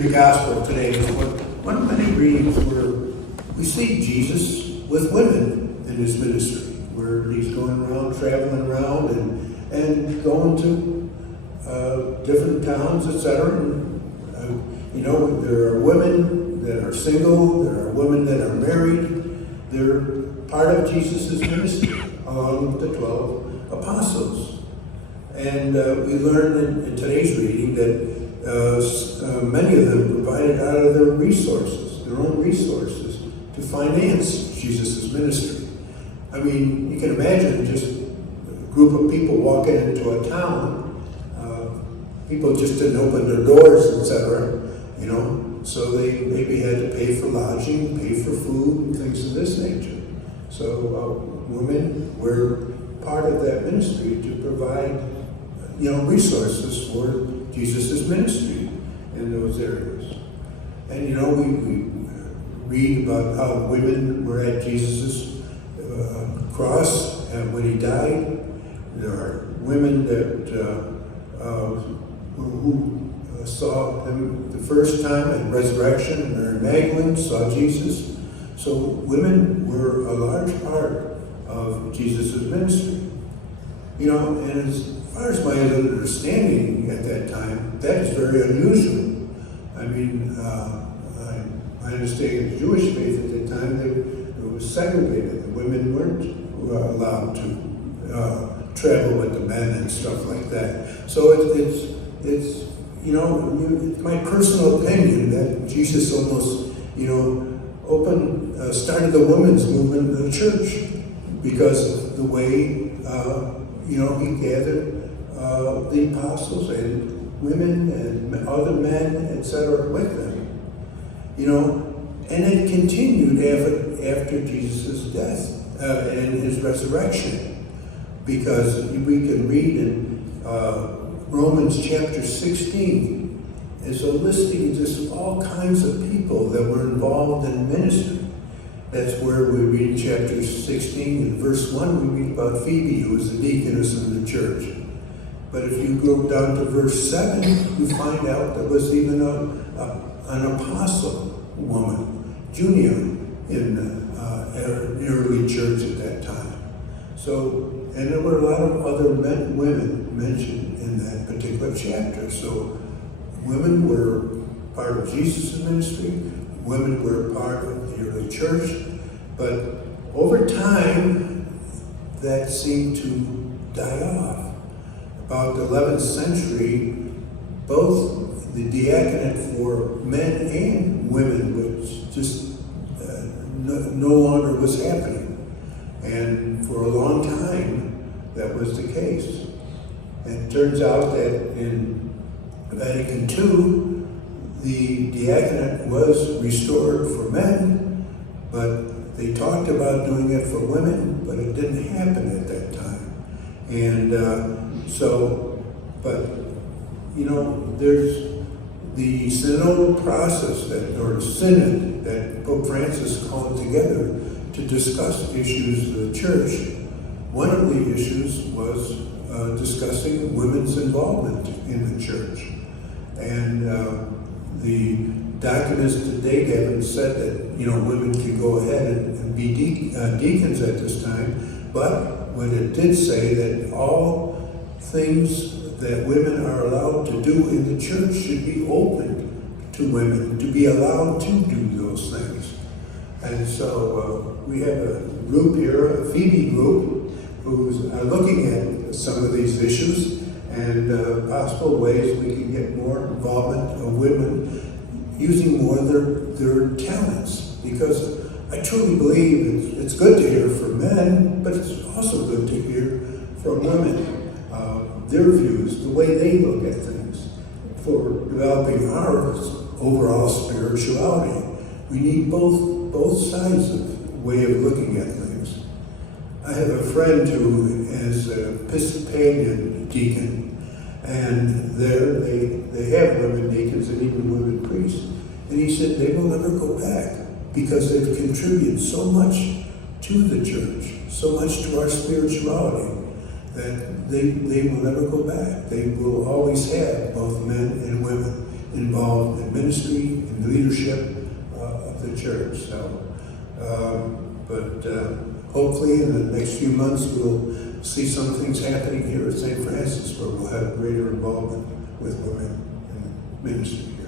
in the gospel today, one of many readings where we see Jesus with women in his ministry, where he's going around, traveling around, and going to different towns, etc. And, there are women that are single, there are women that are married. They're part of Jesus' ministry, along with the 12 apostles. And we learned in today's reading that many of them provided out of their resources, their own resources, to finance Jesus' ministry. I mean, you can imagine just a group of people walking into a town. People just didn't open their doors, etc., so they maybe had to pay for lodging, pay for food, and things of this nature. So women were part of that ministry to provide, resources for Jesus' ministry in those areas. And, we read about how women were at Jesus' cross and when he died. There are women that who saw him the first time at resurrection. Mary Magdalene saw Jesus. So women were a large part of Jesus' ministry. And as far as my understanding at that time, that is very unusual. I mean, my understanding of Jewish faith at that time, it was segregated. The women weren't allowed to travel with the men and stuff like that. So it's my personal opinion that Jesus almost, started the women's movement in the church because of the way, he gathered the apostles and women and other men, etc., with them. And it continued after Jesus' death and his resurrection, because we can read in Romans chapter 16 is a listing of just all kinds of people that were involved in ministry. That's where we read chapter 16, in verse 1, we read about Phoebe, who was the deaconess in the church. But if you go down to verse 7, you find out there was even an apostle woman, Junia, in the early church at that time. So, and there were a lot of other women mentioned in that particular chapter. So women were part of Jesus' ministry. Women were part of the early church. But over time, that seemed to die off. About the 11th century, both the diaconate for men and women was just no longer was happening. And for a long time, that was the case. And it turns out that in Vatican II, the diaconate was restored for men, but they talked about doing it for women, but it didn't happen at that time. And there's the synodal process or the synod that Pope Francis called together to discuss issues of the church. One of the issues was discussing women's involvement in the church. And the documents to date haven't said that, women can go ahead and be deacons at this time, but what it did say that all things that women are allowed to do in the church should be open to women, to be allowed to do those things. And so we have a group here, a Phoebe group, who's looking at some of these issues and possible ways we can get more involvement of women using more of their talents. Because I truly believe it's good to hear from men, but it's also good to hear from women, their views, the way they look at things, for developing our overall spirituality. We need both sides of way of looking at things. I have a friend who is an Episcopalian deacon, and there they have women deacons and even women priests. And he said they will never go back because they've contributed so much to the church, so much to our spirituality, that they will never go back. They will always have both men and women involved in ministry and leadership of the church. So, hopefully in the next few months we'll see some things happening here at St. Francis where we'll have greater involvement with women in ministry.